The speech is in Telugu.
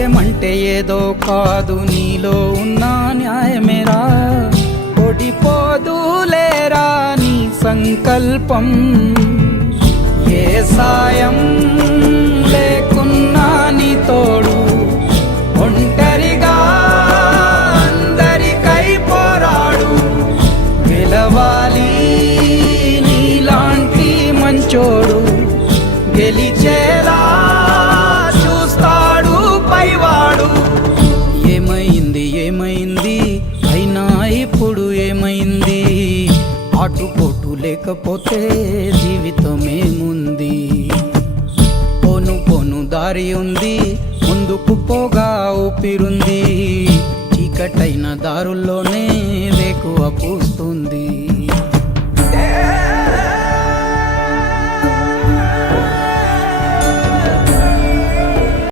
రాజకీయమంటే ఏదో కాదు, నీలో ఉన్న న్యాయమేరా. ఓడిపోదులేరా నీ సంకల్పం. ఏ సాయం లేకున్నా నీ తోడు, ఒంటరిగా అందరికై పోరాడు. గెలవాలి నీలాంటి మంచోడు, గెలిచేలా చూస్తాడు పైవాడు. ఏమైంది ఏమైంది అయినా ఇప్పుడు ఏమైంది? ఆటుపోటు లేకపోతే జీవితమేముంది? పోను పోను దారి ఉంది, ముందుకు పోగా ఊపిరుంది. చీకటైన దారుల్లోనే వేకువ పూస్తుంది.